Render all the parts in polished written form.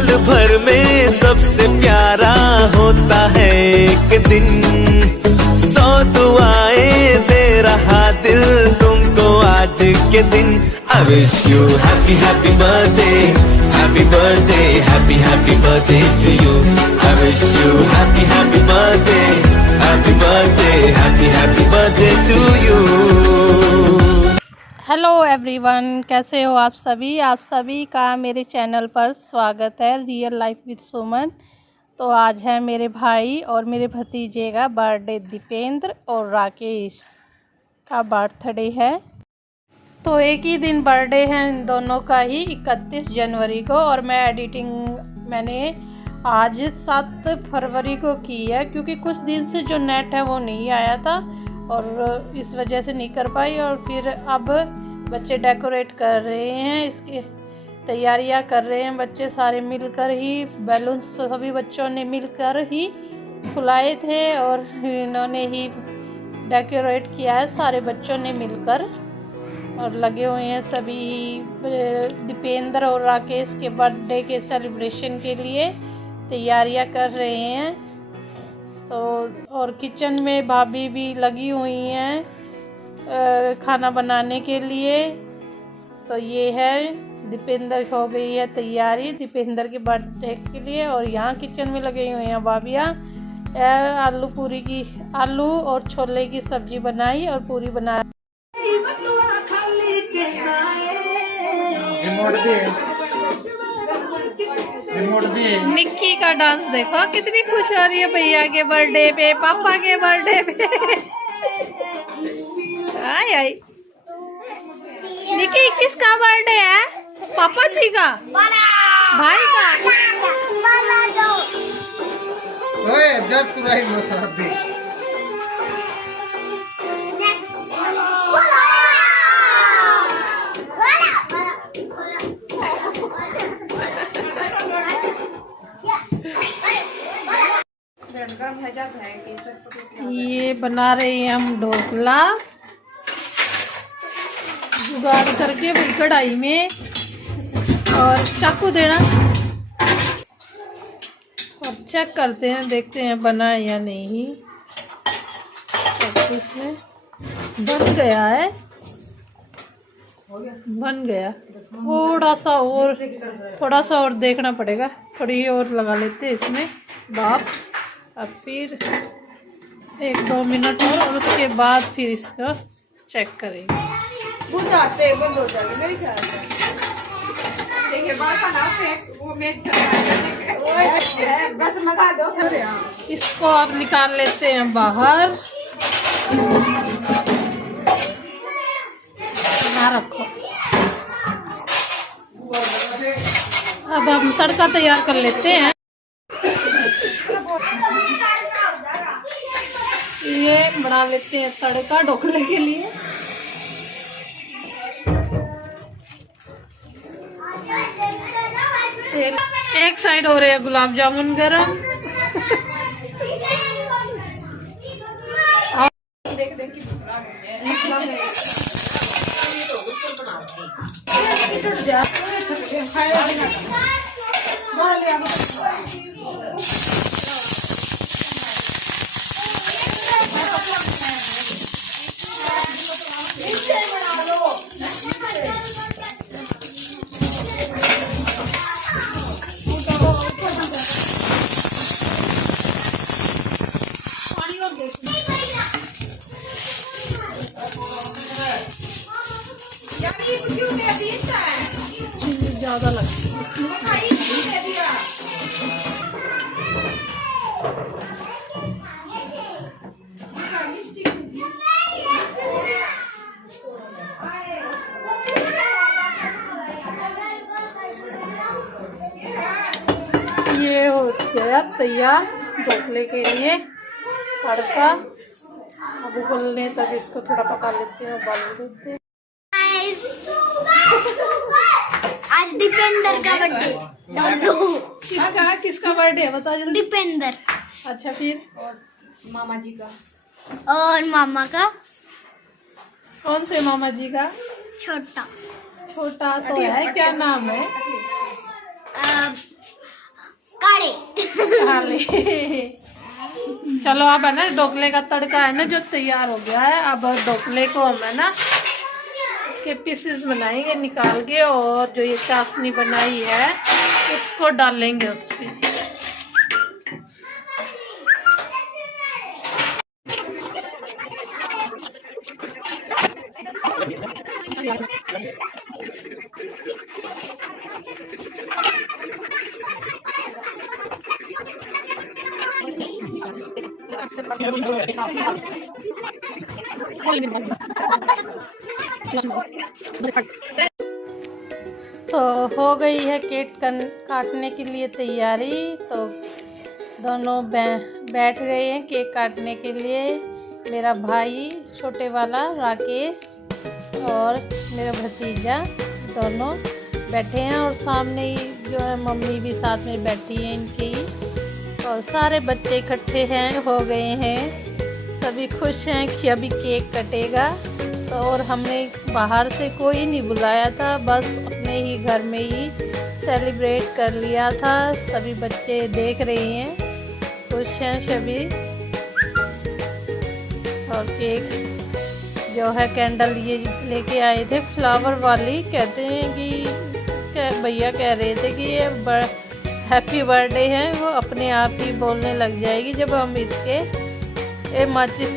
साल भर में सबसे प्यारा होता है एक दिन। 100 दुआएं दे रहा दिल तुमको आज के दिन। I wish you happy happy birthday, happy birthday, happy happy birthday to you. I wish you happy happy birthday, happy birthday, happy happy birthday to you. Hello everyone, कैसे हो आप सभी? आप सभी का मेरे चैनल पर स्वागत है, रियल लाइफ विद सुमन। तो आज है मेरे भाई और मेरे भतीजे का बर्थडे, दीपेंद्र और राकेश का बर्थडे है। तो एक ही दिन बर्थडे है इन दोनों का ही, 31 जनवरी को। और मैं एडिटिंग मैंने आज 7 फरवरी को की है, क्योंकि कुछ दिन से जो नेट है वो नहीं आया था और इस वजह से नहीं कर पाई। और फिर अब बच्चे डेकोरेट कर रहे हैं, इसकी तैयारियां कर रहे हैं बच्चे सारे मिलकर ही। बैलून्स सभी बच्चों ने मिलकर ही फुलाए थे और इन्होंने ही डेकोरेट किया है, सारे बच्चों ने मिलकर। और लगे हुए हैं सभी दीपेंद्र और राकेश के बर्थडे के सेलिब्रेशन के लिए तैयारियां कर रहे हैं। तो और किचन में भाभी भी लगी हुई हैं खाना बनाने के लिए। तो ये है दीपेंद्र, हो गई है तैयारी दीपेंद्र के बर्थडे के लिए। और यहाँ किचन में लगी हुई हैं भाभियाँ। आलू पूरी की, आलू और छोले की सब्जी बनाई और पूरी बनाई। निक्की का डांस देखो, कितनी खुश हो रही है भैया के बर्थडे पे, पापा के बर्थडे पे। आई आई निक्की, किसका बर्थडे है? पापा जी का, भाई का। ये बना रहे हैं हम ढोकला, जुगाड़ करके भाई कढ़ाई में। और चाकू देना और चेक करते हैं, देखते हैं बना है या नहीं। चाकू इसमें बन गया है, बन गया। थोड़ा सा और देखना पड़ेगा, थोड़ी और लगा लेते हैं इसमें भाप। अब फिर 1-2 मिनट और उसके बाद फिर इसका चेक करेंगे। बंद हो जाएगी मेरे ख्याल से। देखिए बात ना वो बस लगा दो सर। इसको अब निकाल लेते हैं बाहर। ना रखो, अब हम तड़का तैयार कर लेते हैं। ये बना लेते हैं तड़का ढोकले के लिए। एक साइड हो रहे हैं गुलाब जामुन गरम। ज्यादा लगती है इसमें। ये हो गया तैयार ढोकले के लिए तड़का। अब उबलने तक इसको थोड़ा पका लेते हैं, उबाल देते हैं। आज दीपेंद्र का बर्थडे। किसका बर्थडे है बता जल्दी। दीपेंद्र। अच्छा, फिर मामा जी का और मामा का। कौन से मामा जी का? छोटा छोटा तो है, क्या नाम है? खा ली। चलो अब है ना ढोकले का तड़का है ना जो तैयार हो गया है। अब ढोकले को हम है ना इसके पीसेस बनाएंगे निकाल के, और जो ये चाशनी बनाई है उसको डालेंगे उस पे। तो हो गई है केक काटने के लिए तैयारी। तो दोनों बैठ गए हैं केक काटने के लिए। मेरा भाई छोटे वाला राकेश और मेरा भतीजा दोनों बैठे हैं, और सामने ही जो है मम्मी भी साथ में बैठी है इनकी, और सारे बच्चे इकट्ठे हैं हो गए हैं। सभी खुश हैं कि अभी केक कटेगा। तो और हमने बाहर से कोई नहीं बुलाया था, बस अपने ही घर में ही सेलिब्रेट कर लिया था। सभी बच्चे देख रहे हैं, खुश हैं सभी। और केक जो है कैंडल ये लेके आए थे फ्लावर वाली। कहते हैं कि भैया कह रहे थे कि ये हैप्पी बर्थडे है, वो अपने आप ही बोलने लग जाएगी जब हम इसके माचिस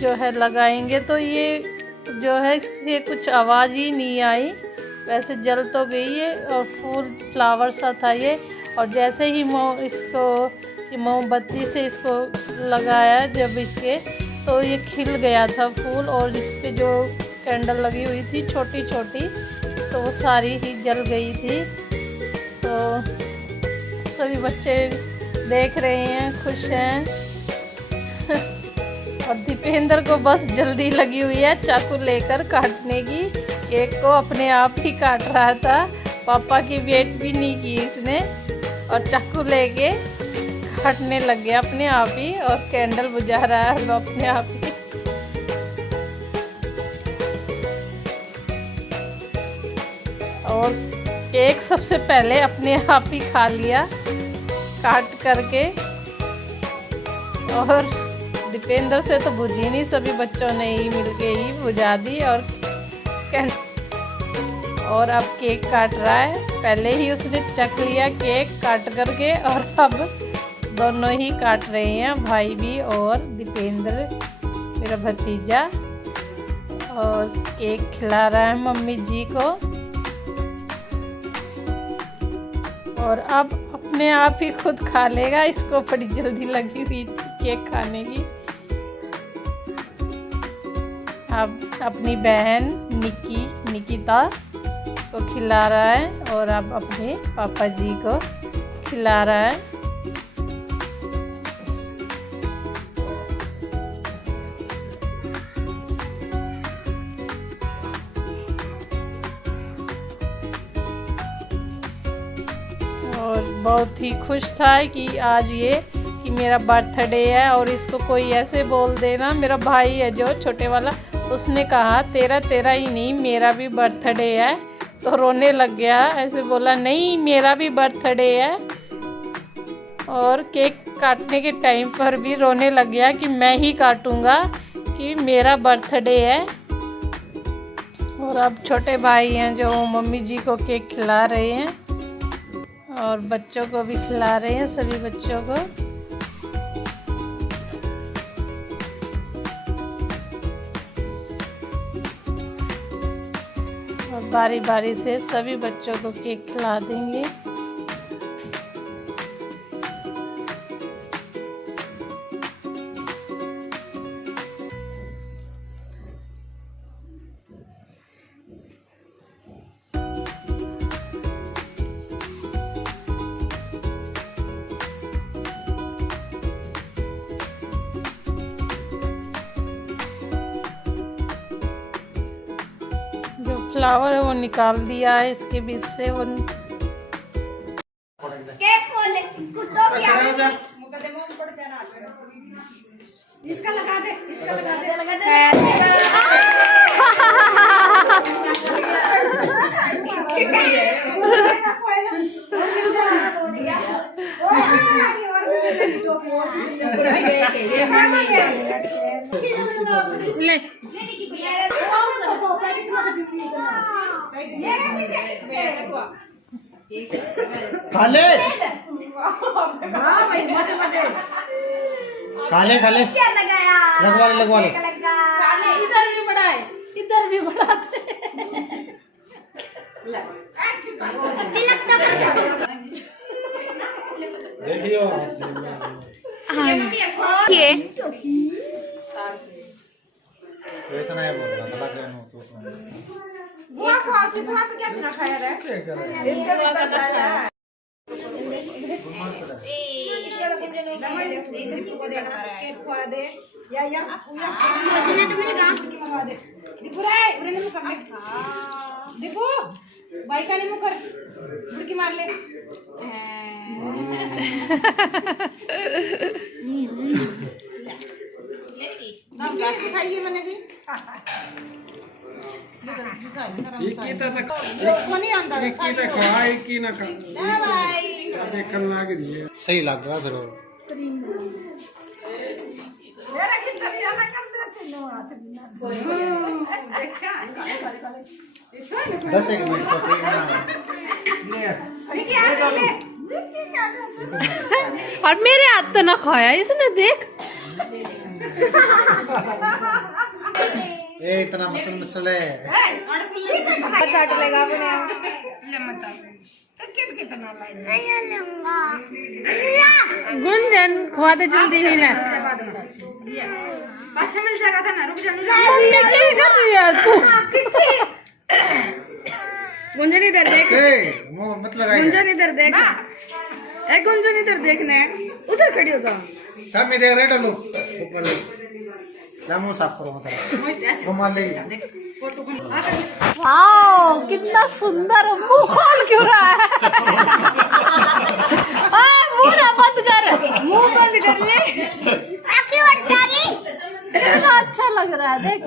जो है लगाएंगे। तो ये जो है इससे कुछ आवाज़ ही नहीं आई, वैसे जल तो गई है और फूल फ्लावर सा था ये। और जैसे ही मोमबत्ती से इसको लगाया जब इसके, तो ये खिल गया था फूल, और इस पे जो कैंडल लगी हुई थी छोटी छोटी, तो वो सारी ही जल गई थी। तो सभी बच्चे देख रहे हैं, खुश हैं। और दीपेंद्र को बस जल्दी लगी हुई है चाकू लेकर काटने की। केक को अपने आप ही काट रहा था, पापा की वेट भी नहीं की इसने, और चाकू लेके काटने लग गया अपने आप ही, और कैंडल बुझा रहा है वो अपने आप ही। और केक सबसे पहले अपने आप ही खा लिया काट करके, और दीपेंद्र से तो बुझी नहीं, सभी बच्चों ने ही मिलके ही बुझा दी। और अब केक काट रहा है। पहले ही उसने चख लिया केक काट करके, और अब दोनों ही काट रहे हैं, भाई भी और दीपेंद्र मेरा भतीजा। और केक खिला रहा है मम्मी जी को, और अब अपने आप ही खुद खा लेगा। इसको बड़ी जल्दी लगी हुई थी केक खाने की। अब अपनी बहन निकिता को खिला रहा है, और अब अपने पापा जी को खिला रहा है। और बहुत ही खुश था कि आज ये कि मेरा बर्थडे है, और इसको कोई ऐसे बोल देना, मेरा भाई है जो छोटे वाला, उसने कहा तेरा ही नहीं मेरा भी बर्थडे है, तो रोने लग गया। ऐसे बोला नहीं मेरा भी बर्थडे है, और केक काटने के टाइम पर भी रोने लग गया कि मैं ही काटूंगा, कि मेरा बर्थडे है। और अब छोटे भाई हैं जो मम्मी जी को केक खिला रहे हैं, और बच्चों को भी खिला रहे हैं, सभी बच्चों को। और बारी बारी से सभी बच्चों को केक खिला देंगे। फ्लावर है वो निकाल दिया है इसके बीच से। वो इसका लगा दे, इसका लगा दे, लगा दे। ले खाले खाले खाले लगवा ले लगवा ले। इधर भी बढ़ाए, इधर भी बढ़ाते। देखियो ये इतना है बोल रहा था लगे नो तो बुआ खा के बुआ पे क्या ना खाया रे इसके लिए बताया इधर की को देना के खुआ दे या तूने तो मुझे कहा खुआ दे दीपू रे उन्हें मुंह कर दीपू भाई का मुंह कर बुड़की मार ले ना गाठी खाइए मैंने भी सही लग गया फिर और दस एक मिनट तो ठीक ना और मेरे हाथ तो ना खाया इसने, देख। ए इतना मतलब मसले चाट लेगा अपने गुंजन खुआ दे जल्दी ही ना। अच्छा मिल जाएगा था ना, रुक जा मम्मी क्या कर रही है तू? गुंजन इधर देख, वो मत लगाइए। गुंजन इधर देख, ए गुंजन इधर देखना है, उधर खड़ी हो जाओ। सब में देख रहे डलो ऊपर लामो साफ करो मतलब घुमा ले। वाओ कितना सुंदर, मुंह खोल क्यों रहा है? मुंह ना बंद कर, मुंह बंद कर ले। कितना अच्छा लग रहा है, देख।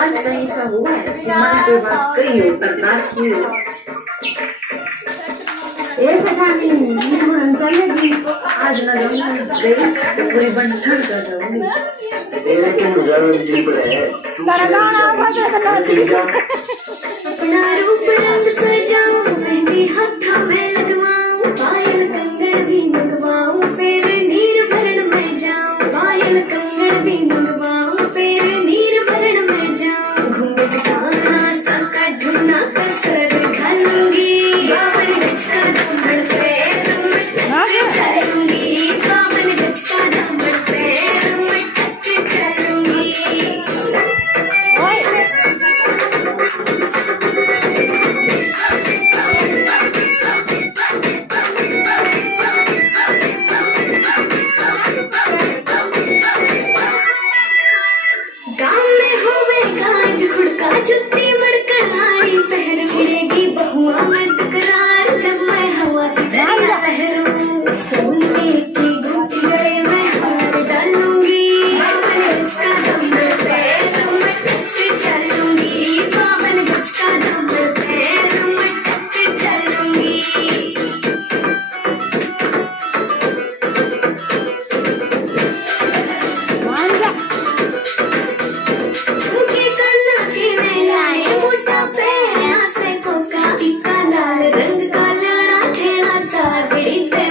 आज कहीं का हुआ है कि मन की बात कही हो बर्दाश्त नहीं हो। एक पता नहीं चले भी आज न गई तो पूरी बंधन कर दूंगी। तेरे के मुजावे बिजली पर है अपना रूप रंग सजाऊं, मेहंदी हाथा में लगवाऊं, पायल कंगन भी मंगवाऊं, फिर नीर भरण में जाऊं, पायल कंगन भी मंगवाऊं, फिर नीर भरण में जाऊं, घूंघट काना साका ढूंढना कसर घालूंगी, बावन गज का दामन पे रमट चलूंगी, बावन गज का दामन पे रमट चलूंगी। कागड़ी ते